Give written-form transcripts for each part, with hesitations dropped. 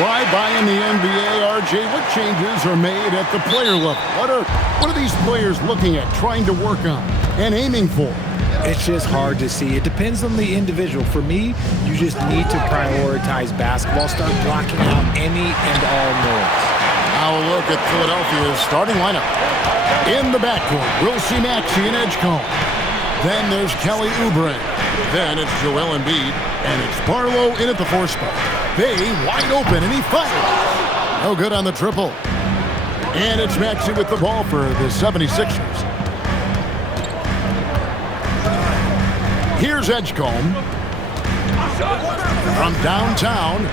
Fly-by in the NBA, RJ. What changes are made at the player level? What are these players looking at, trying to work on, and aiming for? It's just hard to see. It depends on the individual. For me, you just need to prioritize basketball. Start blocking out any and all noise. Now a look at Philadelphia's starting lineup. In the backcourt, we'll see Maxey and Edgecombe. Then there's Kelly Oubre. Then it's Joel Embiid. And it's Barlow in at the 4 spot. Bay wide open, and he fires. No good on the triple. And it's Maxey with the ball for the 76ers. Here's Edgecombe. From downtown,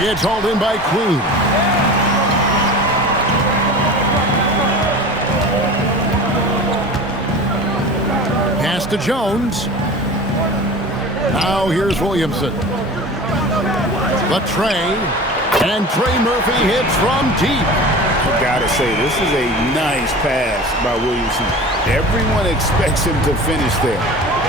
it's hauled in by Queen. Pass to Jones. Now here's Williamson. Trey. And Trey Murphy hits from deep. I gotta say, this is a nice pass by Williamson. Everyone expects him to finish there.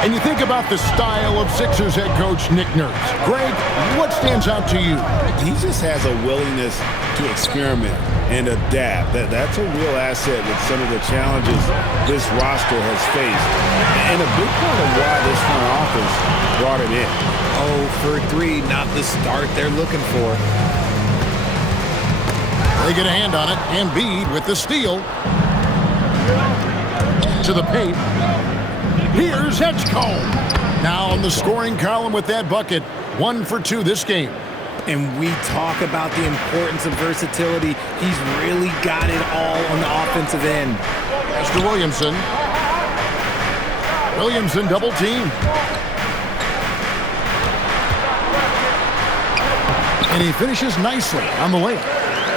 And you think about the style of Sixers head coach Nick Nurse. Greg, what stands out to you? He just has a willingness to experiment and adapt. That's a real asset with some of the challenges this roster has faced. And a big part of why this front office brought it in. 0 for 3, not the start they're looking for. They get a hand on it. Embiid with the steal. To the paint. Here's Edgecombe. Now on the scoring column with that bucket. 1 for 2 this game. And we talk about the importance of versatility. He's really got it all on the offensive end. As to Williamson. Williamson double team. And he finishes nicely on the layup.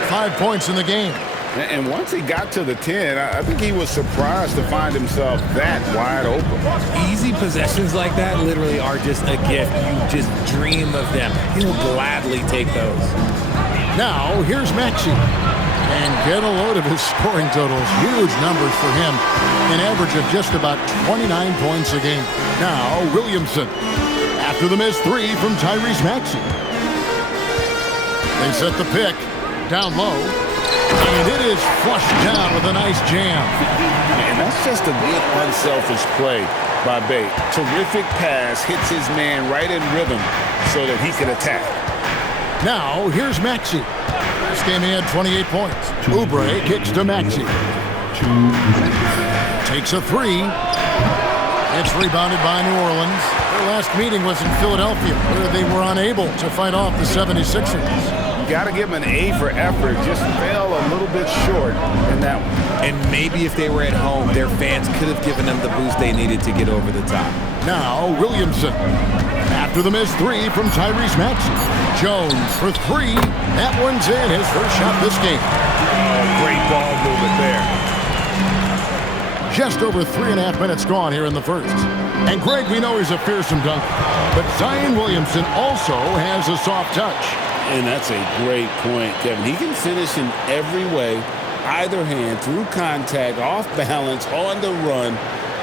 5 points in the game. And once he got to the 10, I think he was surprised to find himself that wide open. Easy possessions like that literally are just a gift. You just dream of them. He'll gladly take those. Now, here's Maxey. And get a load of his scoring totals. Huge numbers for him. An average of just about 29 points a game. Now, Williamson. After the missed 3 from Tyrese Maxey. They set the pick. Down low. And it is flushed down with a nice jam. And that's just a good unselfish play by Bay. Terrific pass, hits his man right in rhythm so that he can attack. Now, here's Maxey. This game he had 28 points. Oubre kicks to Maxey. Takes a 3. It's rebounded by New Orleans. Their last meeting was in Philadelphia, where they were unable to fight off the 76ers. You got to give him an A for effort. Just fell a little bit short in that one. And maybe if they were at home, their fans could have given them the boost they needed to get over the top. Now, Williamson. After the missed 3 from Tyrese Maxey. Jones for 3. That one's in. His first shot this game. Great ball movement there. Just over 3.5 minutes gone here in the first. And Greg, we know he's a fearsome dunker. But Zion Williamson also has a soft touch. And that's a great point, Kevin. He can finish in every way, either hand, through contact, off balance, on the run.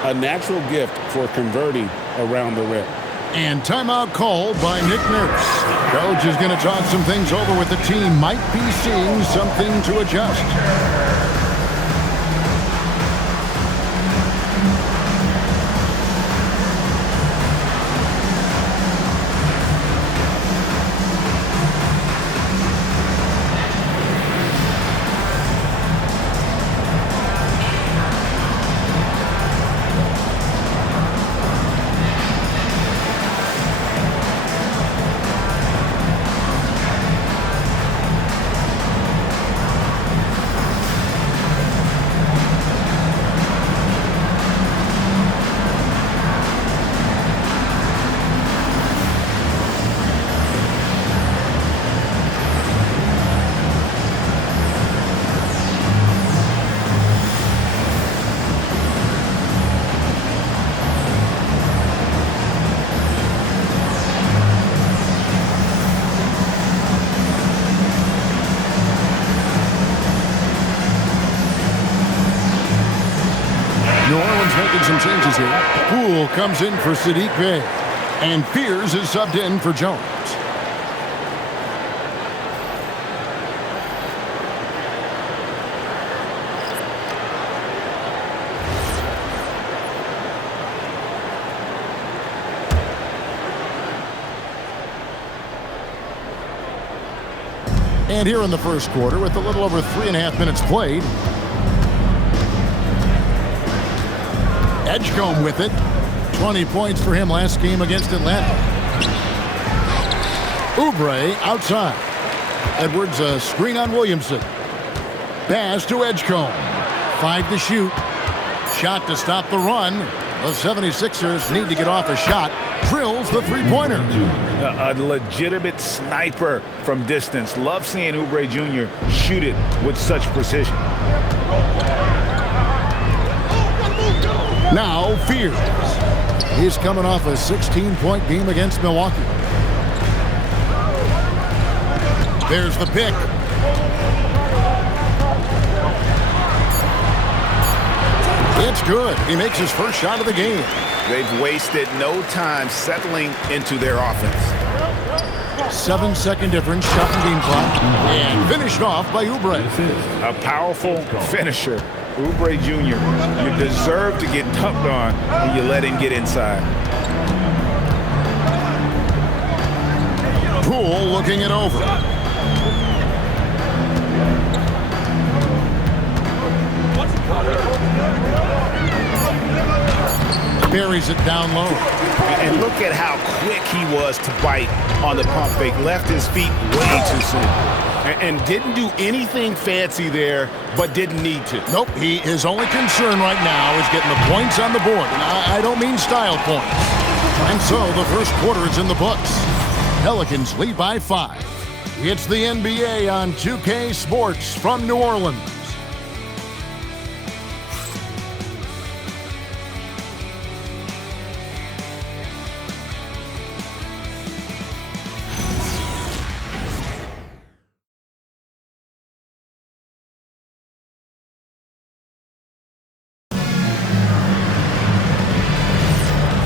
A natural gift for converting around the rim. And timeout called by Nick Nurse. Coach is going to talk some things over with the team. Might be seeing something to adjust. New Orleans making some changes here. Poole comes in for Sadiq Bey. And Fears is subbed in for Jones. And here in the first quarter, with a little over 3.5 minutes played, Edgecombe with it. 20 points for him last game against Atlanta. Oubre outside. Edwards a screen on Williamson. Pass to Edgecombe. 5 to shoot. Shot to stop the run. The 76ers need to get off a shot. Drills the three-pointer. A legitimate sniper from distance. Love seeing Oubre Jr. shoot it with such precision. Now Fears. He's coming off a 16-point game against Milwaukee. There's the pick. It's good. He makes his first shot of the game. They've wasted no time settling into their offense. 7-second difference, shot and game clock, and finished off by Oubre. A powerful finisher. Oubre Jr., you deserve to get dunked on when you let him get inside. Poole looking it over. Buries it down low. And look at how quick he was to bite on the pump fake. Left his feet way too soon. And didn't do anything fancy there, but didn't need to. Nope, his only concern right now is getting the points on the board. And I don't mean style points. And so the first quarter is in the books. Pelicans lead by 5. It's the NBA on 2K Sports from New Orleans.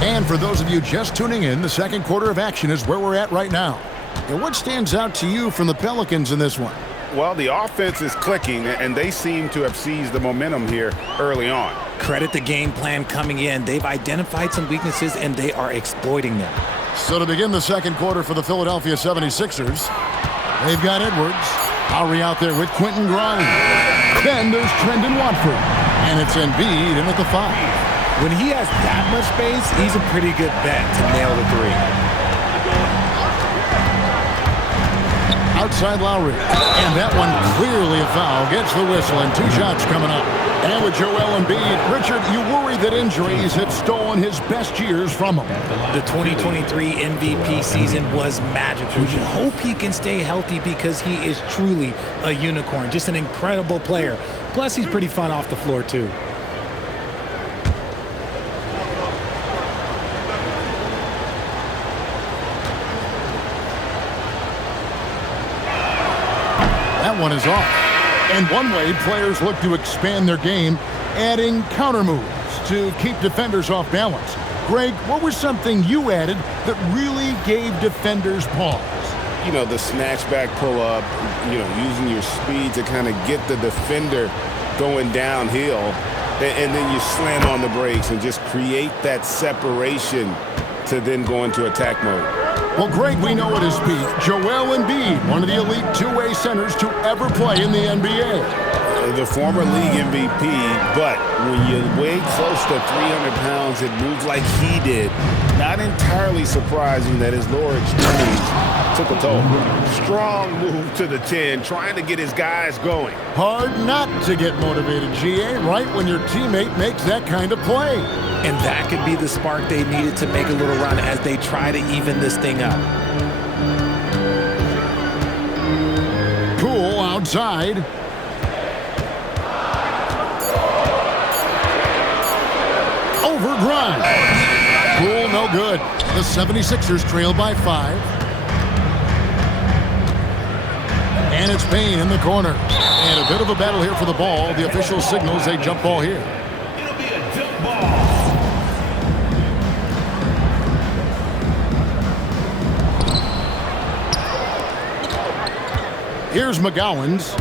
And for those of you just tuning in, the second quarter of action is where we're at right now. And what stands out to you from the Pelicans in this one? Well, the offense is clicking, and they seem to have seized the momentum here early on. Credit the game plan coming in. They've identified some weaknesses, and they are exploiting them. So to begin the second quarter for the Philadelphia 76ers, they've got Edwards. Lowry out there with Quentin Grimes. Then there's Trendon Watford. And it's Embiid in at the 5. When he has that much space, he's a pretty good bet to nail the 3. Outside Lowry. And that one clearly a foul. Gets the whistle and 2 shots coming up. And with Joel Embiid, Richard, you worry that injuries have stolen his best years from him. The 2023 MVP season was magical. You hope he can stay healthy because he is truly a unicorn. Just an incredible player. Plus, he's pretty fun off the floor, too. That one is off. And one way players look to expand their game, adding counter moves to keep defenders off balance. Greg, what was something you added that really gave defenders pause? You know, the snatch back pull-up, using your speed to kind of get the defender going downhill, and then you slam on the brakes and just create that separation to then go into attack mode. Well, Greg, we know at his peak, Joel Embiid, one of the elite two-way centers to ever play in the NBA. The former league MVP, but when you weigh close to 300 pounds and move like he did, not entirely surprising that his lower extremities took a toll. Strong move to the 10, trying to get his guys going. Hard not to get motivated, GA, right when your teammate makes that kind of play. And that could be the spark they needed to make a little run as they try to even this thing up. Poole outside. Over Grimes. Poole no good. The 76ers trail by 5. And it's Payne in the corner. And a bit of a battle here for the ball. The official signals a jump ball here. It'll be a jump ball. Here's McGowan's.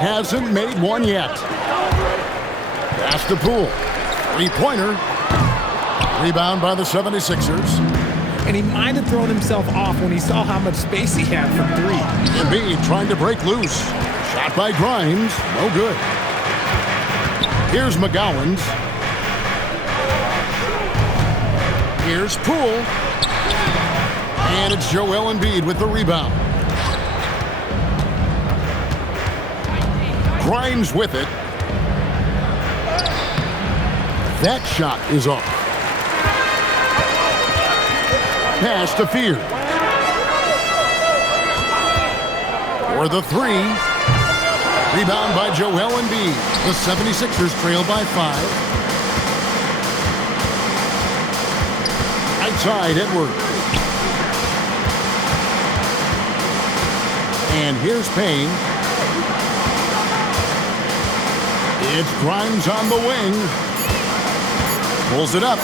Hasn't made one yet. Pass to Poole. Three-pointer. Rebound by the 76ers. and he might have thrown himself off when he saw how much space he had from three. Embiid trying to break loose. Shot by Grimes. No good. Here's McGowan's. Here's Poole. And it's Joel Embiid with the rebound. Grimes with it. That shot is off. Pass to Fear. For the three. Rebound by Joel Embiid. The 76ers trail by 5. Outside Edwards. And here's Payne. It's Grimes on the wing. Pulls it up.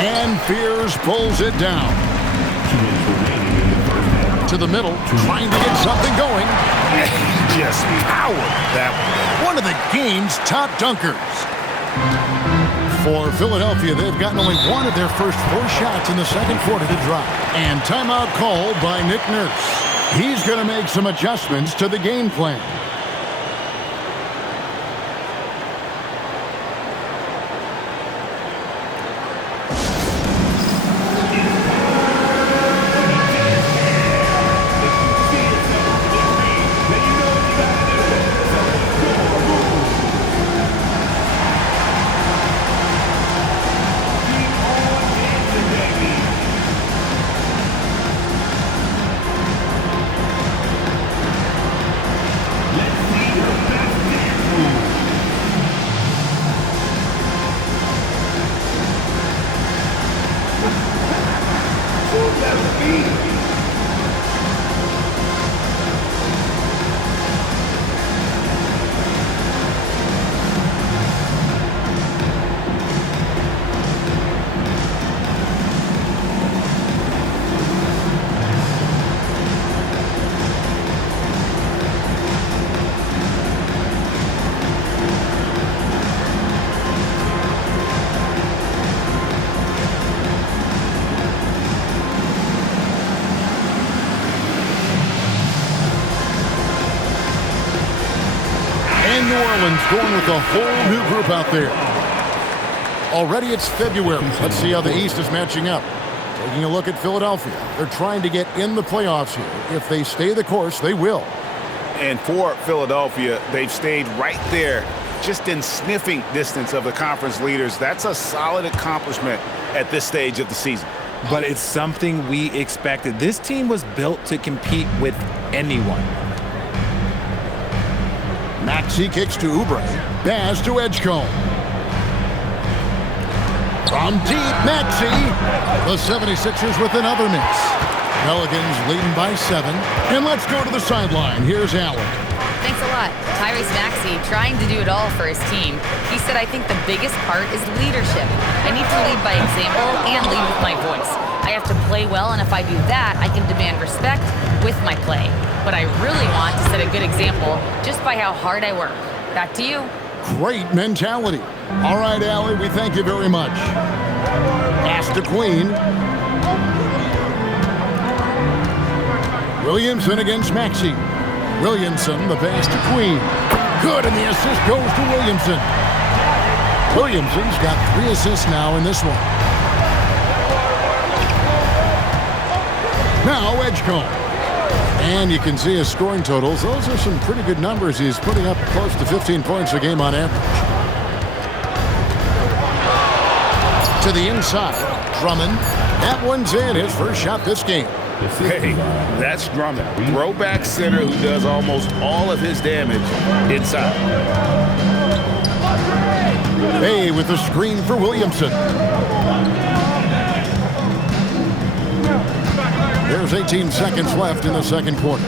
And Fears pulls it down. To the middle, trying to get something going. Just powered that one of the game's top dunkers. For Philadelphia, they've gotten only one of their first 4 shots in the second quarter to drop. And timeout called by Nick Nurse. He's going to make some adjustments to the game plan. New Orleans going with a whole new group out there. Already it's February. Let's see how the East is matching up. Taking a look at Philadelphia. They're trying to get in the playoffs here. If they stay the course, they will. And for Philadelphia, they've stayed right there, just in sniffing distance of the conference leaders. That's a solid accomplishment at this stage of the season. But it's something we expected. This team was built to compete with anyone. Maxey kicks to Oubre. Pass to Edgecombe. From deep, Maxey. The 76ers with another miss. Pelicans leading by 7. And let's go to the sideline. Here's Allen. Thanks a lot. Tyrese Maxey trying to do it all for his team. He said, I think the biggest part is leadership. I need to lead by example and lead with my voice. I have to play well, and if I do that, I can demand respect with my play. But I really want to set a good example just by how hard I work. Back to you. Great mentality. All right, Allie, we thank you very much. Pass to Queen. Williamson against Maxey. Williamson, the pass to Queen. Good, and the assist goes to Williamson. Williamson's got 3 assists now in this one. Now Edgecombe. And you can see his scoring totals. Those are some pretty good numbers. He's putting up close to 15 points a game on average. To the inside. Drummond. That one's in. His first shot this game. Hey, that's Drummond. Throwback center who does almost all of his damage inside. Hey with the screen for Williamson. There's 18 seconds left in the second quarter.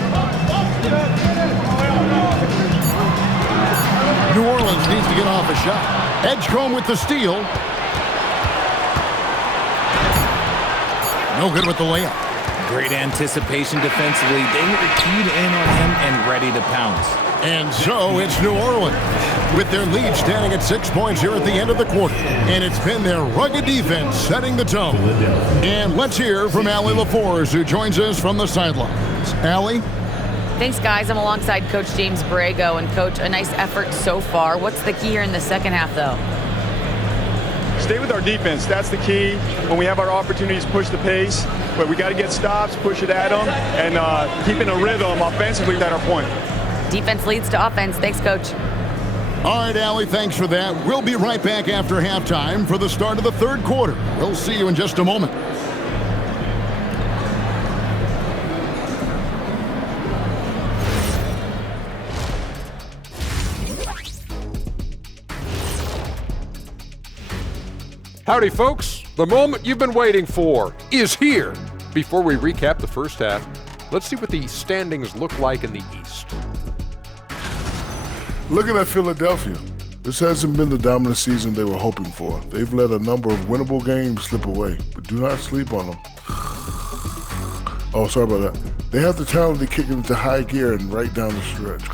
New Orleans needs to get off a shot. Edgecombe with the steal. No good with the layup. Great anticipation defensively. They were keyed in on him and ready ready to pounce. And so it's New Orleans with their lead standing at 6 points here at the end of the quarter. And it's been their rugged defense setting the tone. And let's hear from Allie LaForce, who joins us from the sidelines. Allie? Thanks, guys. I'm alongside Coach James Borrego. And, Coach, a nice effort so far. What's the key here in the second half, though? Stay with our defense. That's the key. When we have our opportunities, push the pace. But we got to get stops, push it at them, and keeping a rhythm offensively at our point. Defense leads to offense. Thanks, Coach. All right, Allie, thanks for that. We'll be right back after halftime for the start of the third quarter. We'll see you in just a moment. Howdy, folks. The moment you've been waiting for is here. Before we recap the first half, let's see what the standings look like in the East. Looking at Philadelphia, this hasn't been the dominant season they were hoping for. They've let a number of winnable games slip away, but do not sleep on them. Oh, sorry about that. They have the talent to kick it into high gear and right down the stretch.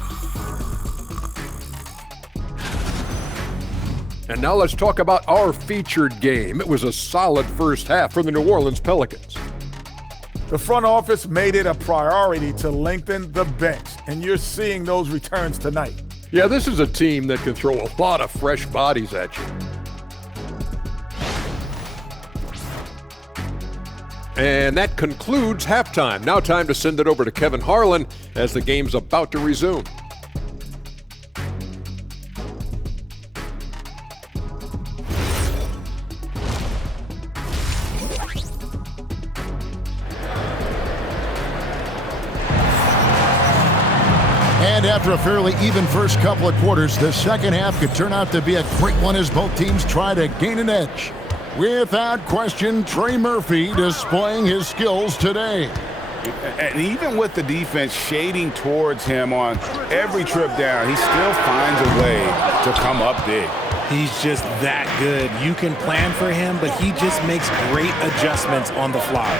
And now let's talk about our featured game. It was a solid first half for the New Orleans Pelicans. The front office made it a priority to lengthen the bench, and you're seeing those returns tonight. Yeah, this is a team that can throw a lot of fresh bodies at you. And that concludes halftime. Now time to send it over to Kevin Harlan as the game's about to resume. And after a fairly even first couple of quarters, the second half could turn out to be a great one as both teams try to gain an edge. Without question, Trey Murphy displaying his skills today. And even with the defense shading towards him on every trip down, he still finds a way to come up big. He's just that good. You can plan for him, but he just makes great adjustments on the fly.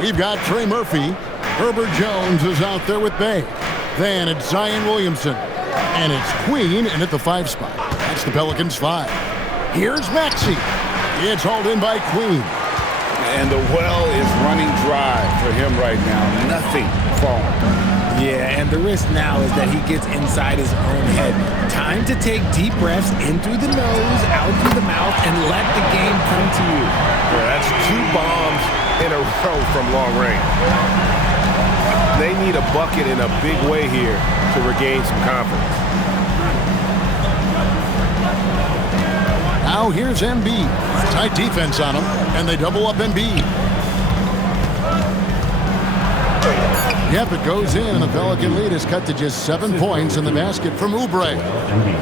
We've got Trey Murphy. Herbert Jones is out there with Bay. Then it's Zion Williamson. And it's Queen in at the 5 spot. That's the Pelicans 5. Here's Maxey. It's hauled in by Queen. And the well is running dry for him right now. Nothing falling. Yeah, and the risk now is that he gets inside his own head. Time to take deep breaths in through the nose, out through the mouth, and let the game come to you. Yeah, that's 2 bombs in a row from long range. They need a bucket in a big way here to regain some confidence. Now here's Embiid. Tight defense on him, and they double up Embiid. Yep, it goes in, and the Pelican lead is cut to just 7 points in the basket from Oubre.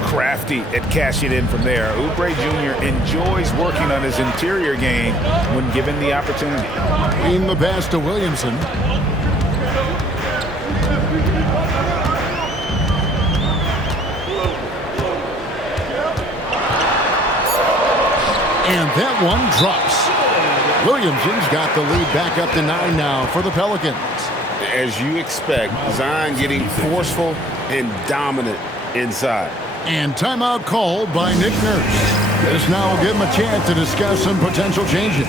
Crafty at cashing in from there. Oubre Jr. enjoys working on his interior game when given the opportunity. In the pass to Williamson. And that one drops. Williamson's got the lead back up to 9 now for the Pelicans. As you expect, Zion getting forceful and dominant inside. And timeout called by Nick Nurse. This now will give him a chance to discuss some potential changes.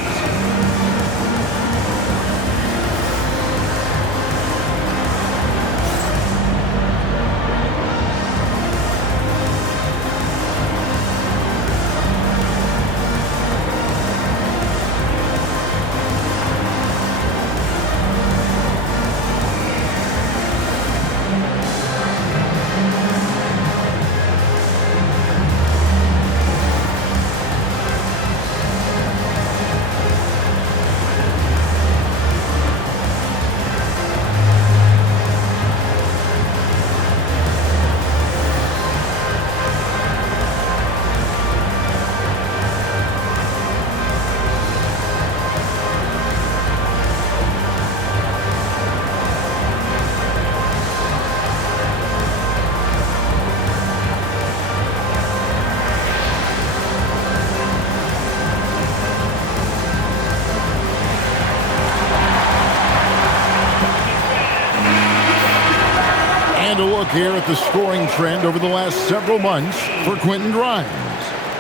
a look here at the scoring trend over the last several months for Quentin Grimes.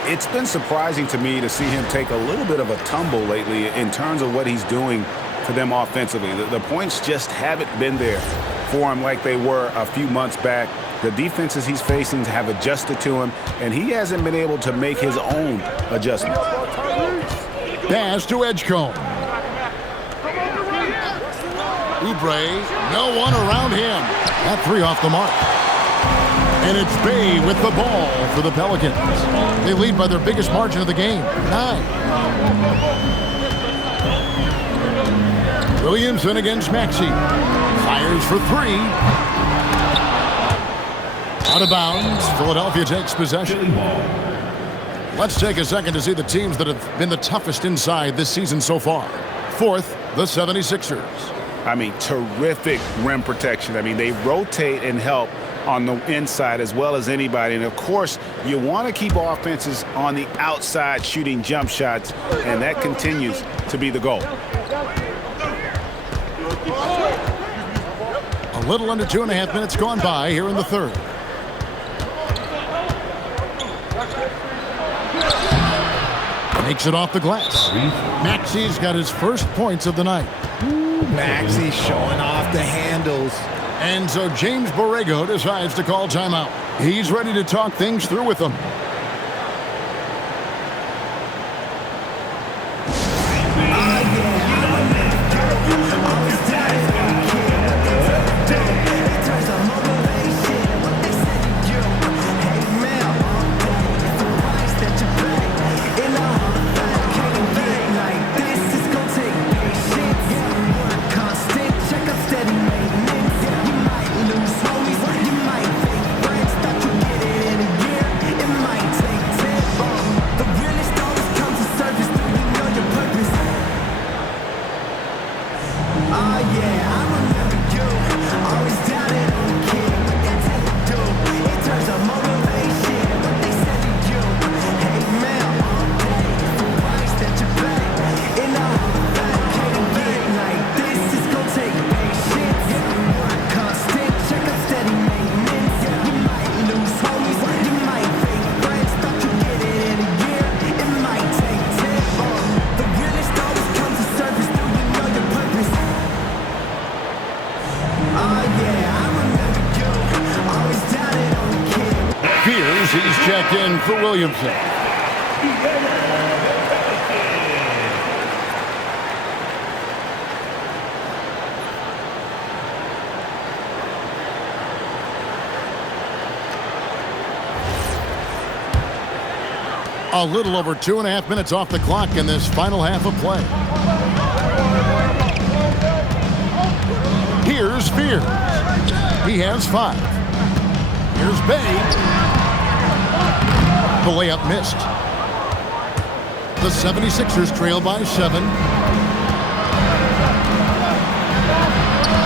It's been surprising to me to see him take a little bit of a tumble lately in terms of what he's doing for them offensively. The points just haven't been there for him like they were a few months back. The defenses he's facing have adjusted to him, and he hasn't been able to make his own adjustments. Pass to Edgecombe. Oubre, no one around him. That three off the mark. And it's Bay with the ball for the Pelicans. They lead by their biggest margin of the game, 9. Williamson against Maxey. Fires for 3. Out of bounds. Philadelphia takes possession. Let's take a second to see the teams that have been the toughest inside this season so far. 4th, the 76ers. I mean, terrific rim protection. I mean, they rotate and help on the inside as well as anybody. And, of course, you want to keep offenses on the outside shooting jump shots, and that continues to be the goal. A little under 2.5 minutes gone by here in the third. Makes it off the glass. Maxey's got his first points of the night. Maxey showing off the handles. And so James Borrego decides to call timeout. He's ready to talk things through with them. He's checked in for Williamson. A little over 2.5 minutes off the clock in this final half of play. Here's Fears. He has 5. Here's Bay. The layup missed. The 76ers trail by 7.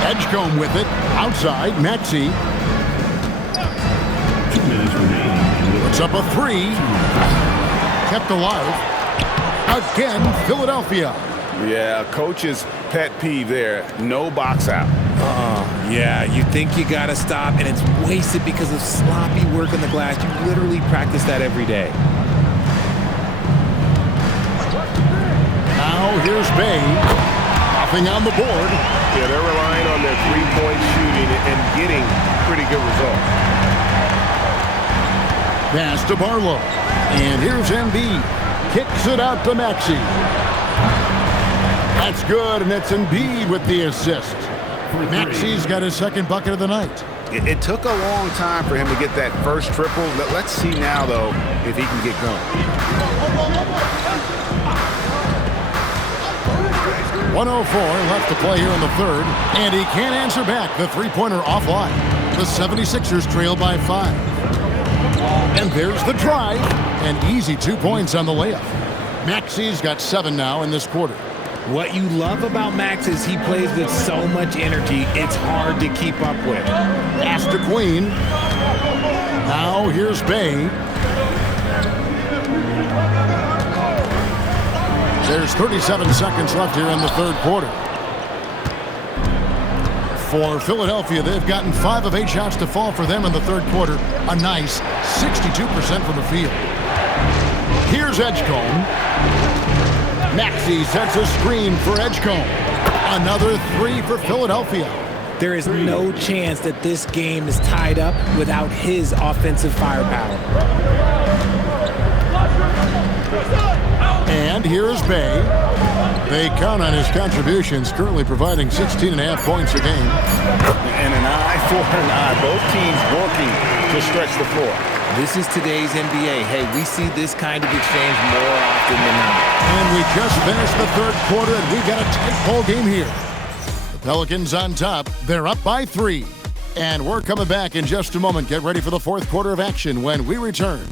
Edgecombe with it. Outside, Maxey. 2 minutes remaining. Puts up a 3. Kept alive. Again, Philadelphia. Yeah, coach's pet peeve there. No box out. Yeah, you think you got to stop, and it's wasted because of sloppy work on the glass. You literally practice that every day. Now here's Bay. Nothing on the board. Yeah, they're relying on their three-point shooting and getting pretty good results. Pass to Barlow. And here's Embiid. Kicks it out to Maxey. That's good, and it's Embiid with the assist. Maxey's got his second bucket of the night. It took a long time for him to get that first triple. Let's see now, though, if he can get going. 1:04 left to play here in the third, and he can't answer back. The three-pointer offline. The 76ers trail by 5. And there's the drive, and easy 2 points on the layup. Maxey's got 7 now in this quarter. What you love about Max is he plays with so much energy, it's hard to keep up with. Pass to Queen. Now here's Bay. There's 37 seconds left here in the third quarter. For Philadelphia, they've gotten 5 of 8 shots to fall for them in the third quarter. A nice 62% from the field. Here's Edgecombe. Maxey sets a screen for Edgecombe. Another 3 for Philadelphia. There is no chance that this game is tied up without his offensive firepower. And here's Bay. They count on his contributions, currently providing 16.5 points a game. And an eye for an eye. Both teams working to stretch the floor. This is today's NBA. Hey, we see this kind of exchange more often than not. And we just finished the third quarter, and we've got a tight ball game here. The Pelicans on top. They're up by 3. And we're coming back in just a moment. Get ready for the fourth quarter of action when we return.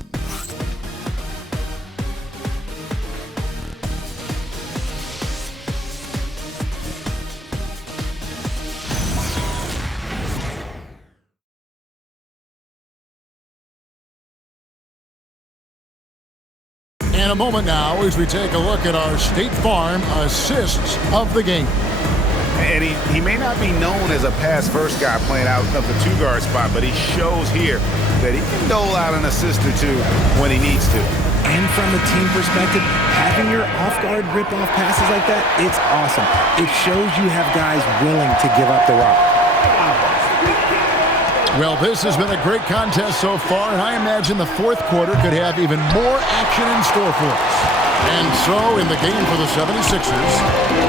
In a moment now as we take a look at our State Farm assists of the game. And he may not be known as a pass-first guy playing out of the 2-guard spot, but he shows here that he can dole out an assist or 2 when he needs to. And from a team perspective, having your off-guard rip-off passes like that, it's awesome. It shows you have guys willing to give up the rock. Well, this has been a great contest so far, and I imagine the fourth quarter could have even more action in store for us. And so, in the game for the 76ers,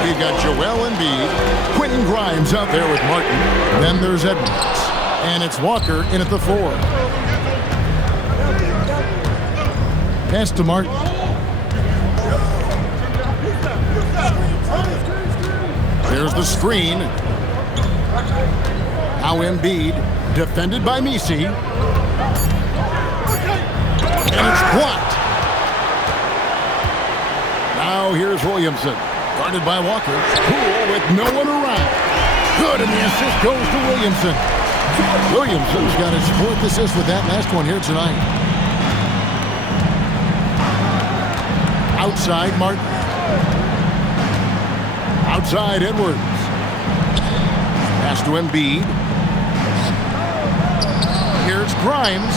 we've got Joel Embiid, Quentin Grimes out there with Martin, then there's Edwards, and it's Walker in at the 4. Pass to Martin. There's the screen. Now Embiid, defended by Messi. And it's blocked. Now here's Williamson, guarded by Walker. Cool with no one around. Good, and the assist goes to Williamson. Williamson's got his 4th assist with that last one here tonight. Outside Martin. Outside Edwards. Pass to Embiid. Here's Grimes.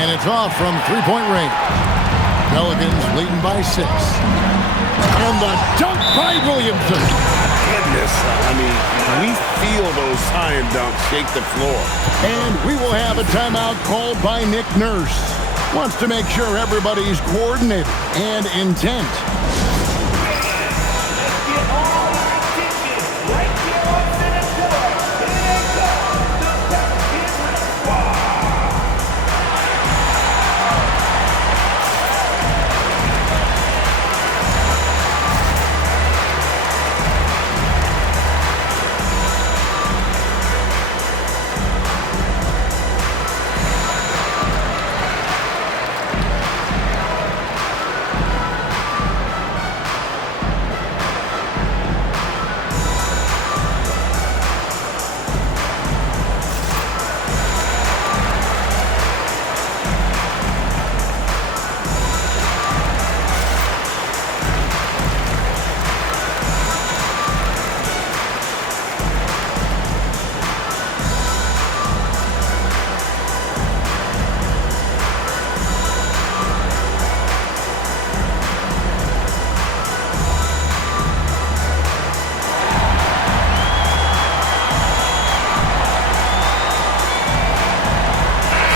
And it's off from 3-point range. Pelicans leading by 6. And the dunk by Williamson. Goodness, I mean, we feel those iron dunks shake the floor. And we will have a timeout called by Nick Nurse. Wants to make sure everybody's coordinated and intent.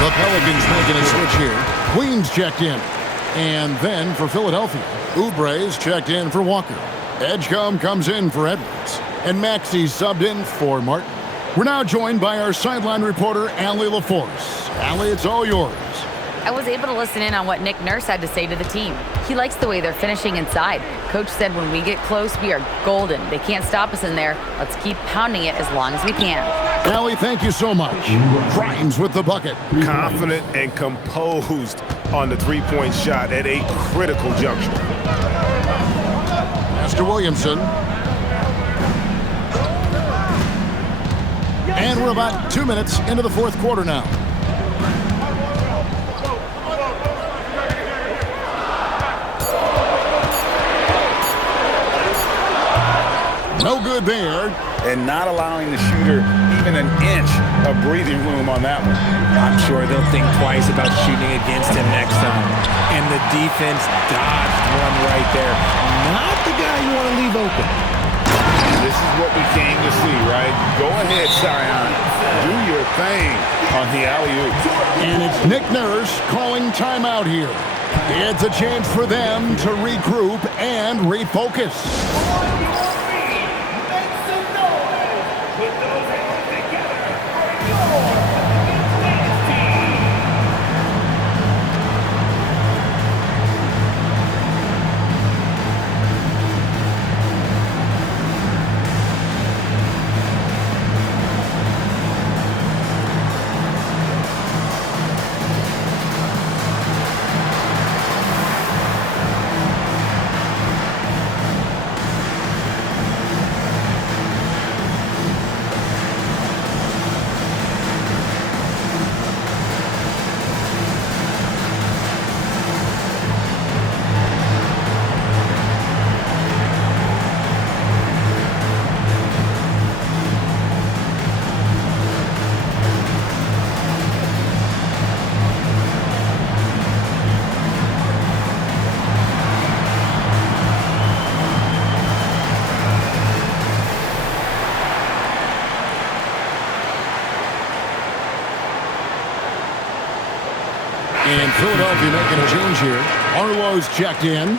The Pelicans making a switch here. Queens checked in. And then for Philadelphia, Oubre's checked in for Walker. Edgecombe comes in for Edwards. And Maxey subbed in for Martin. We're now joined by our sideline reporter, Allie LaForce. Allie, it's all yours. I was able to listen in on what Nick Nurse had to say to the team. He likes the way they're finishing inside. Coach said when we get close, we are golden. They can't stop us in there. Let's keep pounding it as long as we can. Allie, thank you so much. Grimes with the bucket. Confident and composed on the 3-point shot at a critical juncture. Pass to Williamson. And we're about 2 minutes into the fourth quarter now. No good there. and not allowing the shooter even an inch of breathing room on that one. I'm sure they'll think twice about shooting against him next time. And the defense dodged one right there. Not the guy you want to leave open. This is what we came to see, right? Go ahead, Zion. Do your thing on the alley-oop. And it's Nick Nurse calling timeout here. It's a chance for them to regroup and refocus. And Philadelphia making a change here. Arlo's checked in.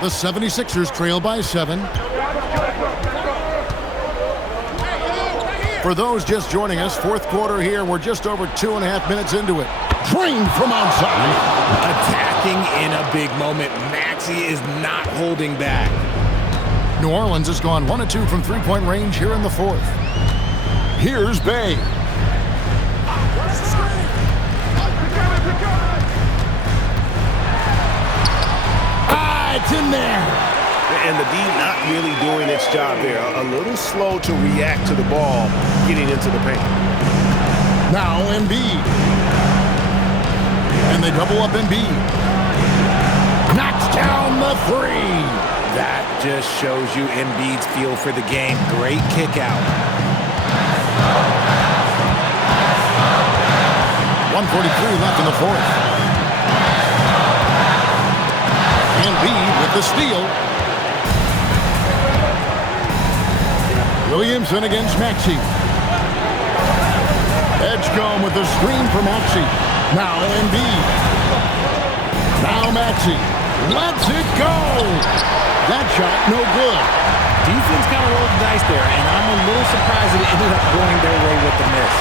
The 76ers trail by 7. For those just joining us, fourth quarter here. We're just over 2.5 minutes into it. Drained from outside. Attacking in a big moment. Maxey is not holding back. New Orleans has gone 1 of 2 from three-point range here in the fourth. Here's Bay. It's in there. And the D not really doing its job there. A little slow to react to the ball getting into the paint. Now Embiid. And they double up Embiid. Knocks down the 3. That just shows you Embiid's feel for the game. Great kick out. 1:43 left in the fourth. Embiid with the steal. Williamson against Maxey. Edgecombe with the screen for Maxey. Now Embiid. Now Maxey. Lets it go. That shot no good. Defense kind of rolled the dice there, and I'm a little surprised that it ended up going their way with the miss.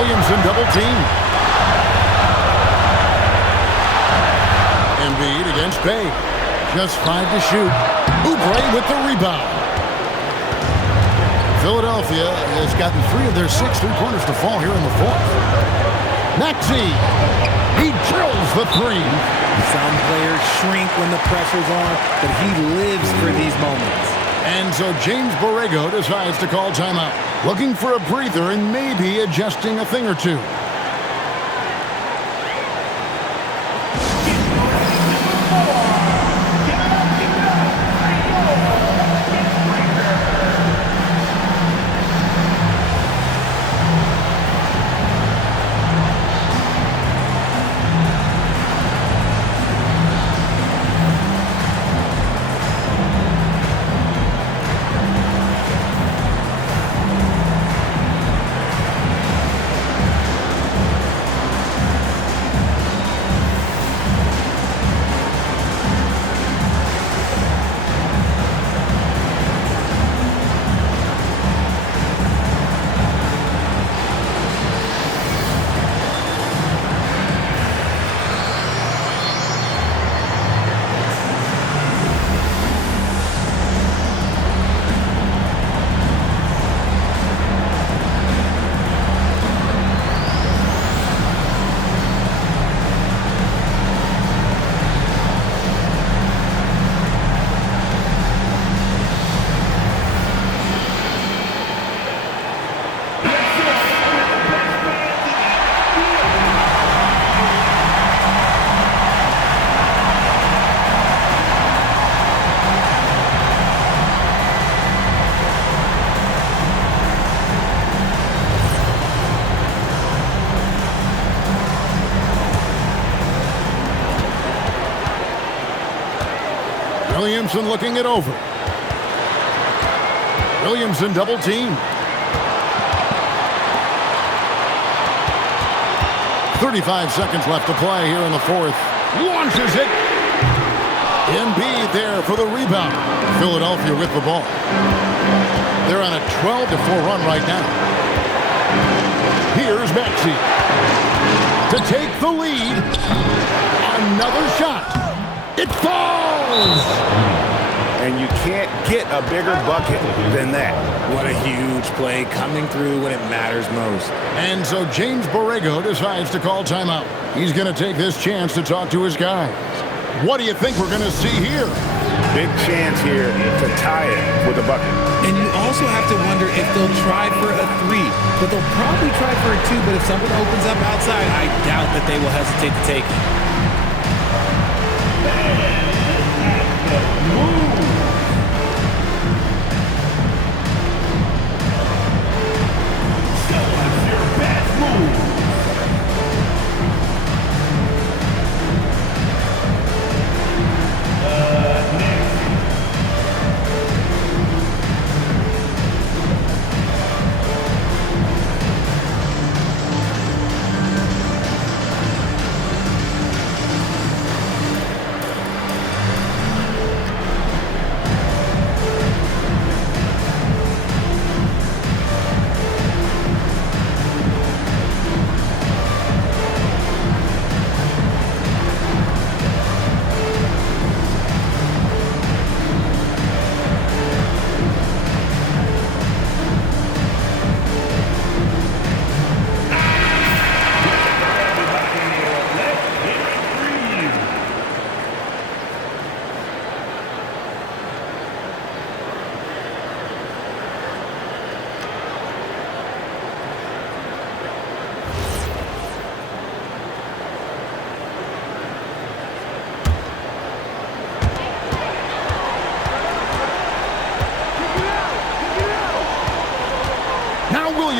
Williamson double team. Embiid against Bay. Just 5 to shoot. Oubre with the rebound. Philadelphia has gotten 3 of their 6 three-pointers to fall here in the fourth. Maxey. He drills the 3. Some players shrink when the pressure's on, but he lives for these moments. And so James Borrego decides to call timeout. Looking for a breather and maybe adjusting a thing or two. Williamson looking it over. Williamson double team. 35 seconds left to play here in the fourth. Launches it. Embiid there for the rebound. Philadelphia with the ball. They're on a 12-4 run right now. Here's Maxey to take the lead. Another shot. It falls! And you can't get a bigger bucket than that. What a huge play coming through when it matters most. And so James Borrego decides to call timeout. He's going to take this chance to talk to his guys. What do you think we're going to see here? Big chance here to tie it with a bucket. And you also have to wonder if they'll try for a 3. But they'll probably try for a 2. But if someone opens up outside, I doubt that they will hesitate to take it.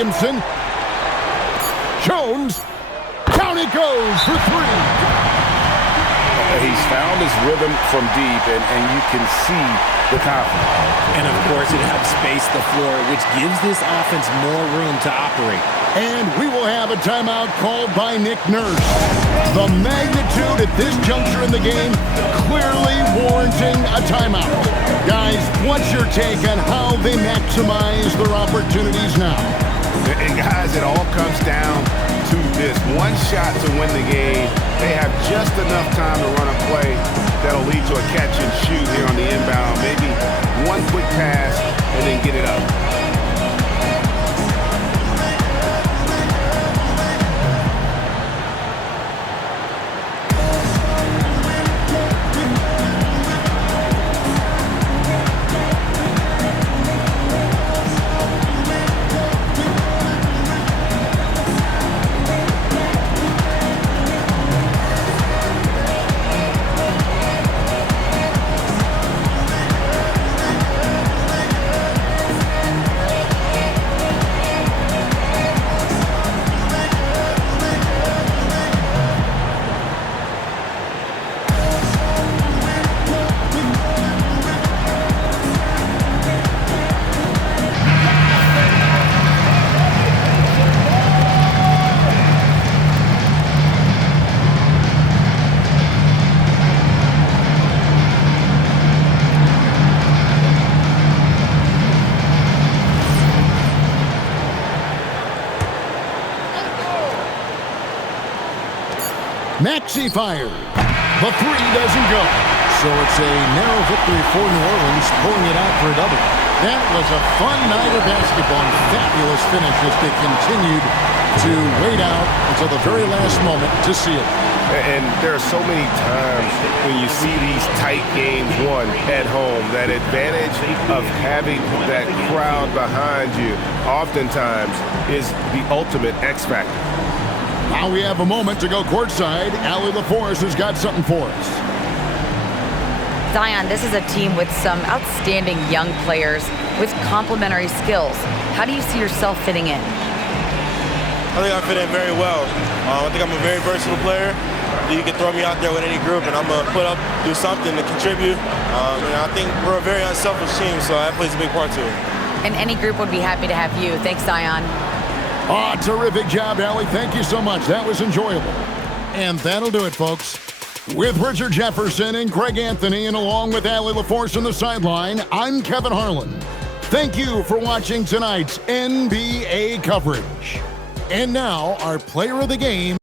Williamson. Jones. Down it goes for 3. He's found his rhythm from deep, and you can see the confidence. And, of course, it helps space the floor, which gives this offense more room to operate. And we will have a timeout called by Nick Nurse. The magnitude at this juncture in the game clearly warranting a timeout. Guys, what's your take on how they maximize their opportunities now? And guys, it all comes down to this. One shot to win the game. They have just enough time to run a play that'll lead to a catch and shoot here on the inbound. Maybe one quick pass and then get it up. Maxey fired. The 3 doesn't go. So it's a narrow victory for New Orleans, pulling it out for a double. That was a fun night of basketball and fabulous finish as they continued to wait out until the very last moment to see it. And there are so many times when you see these tight games won at home, that advantage of having that crowd behind you oftentimes is the ultimate X factor. Now we have a moment to go courtside. Allie LaForce has got something for us. Zion, this is a team with some outstanding young players with complementary skills. How do you see yourself fitting in? I think I fit in very well. I think I'm a very versatile player. you can throw me out there with any group, and I'm going to put up, do something to contribute. And I think we're a very unselfish team, so that plays a big part to it. And any group would be happy to have you. Thanks, Zion. Oh, terrific job, Allie. Thank you so much. That was enjoyable. And that'll do it, folks. With Richard Jefferson and Greg Anthony, and along with Allie LaForce on the sideline, I'm Kevin Harlan. Thank you for watching tonight's NBA coverage. And now, our player of the game.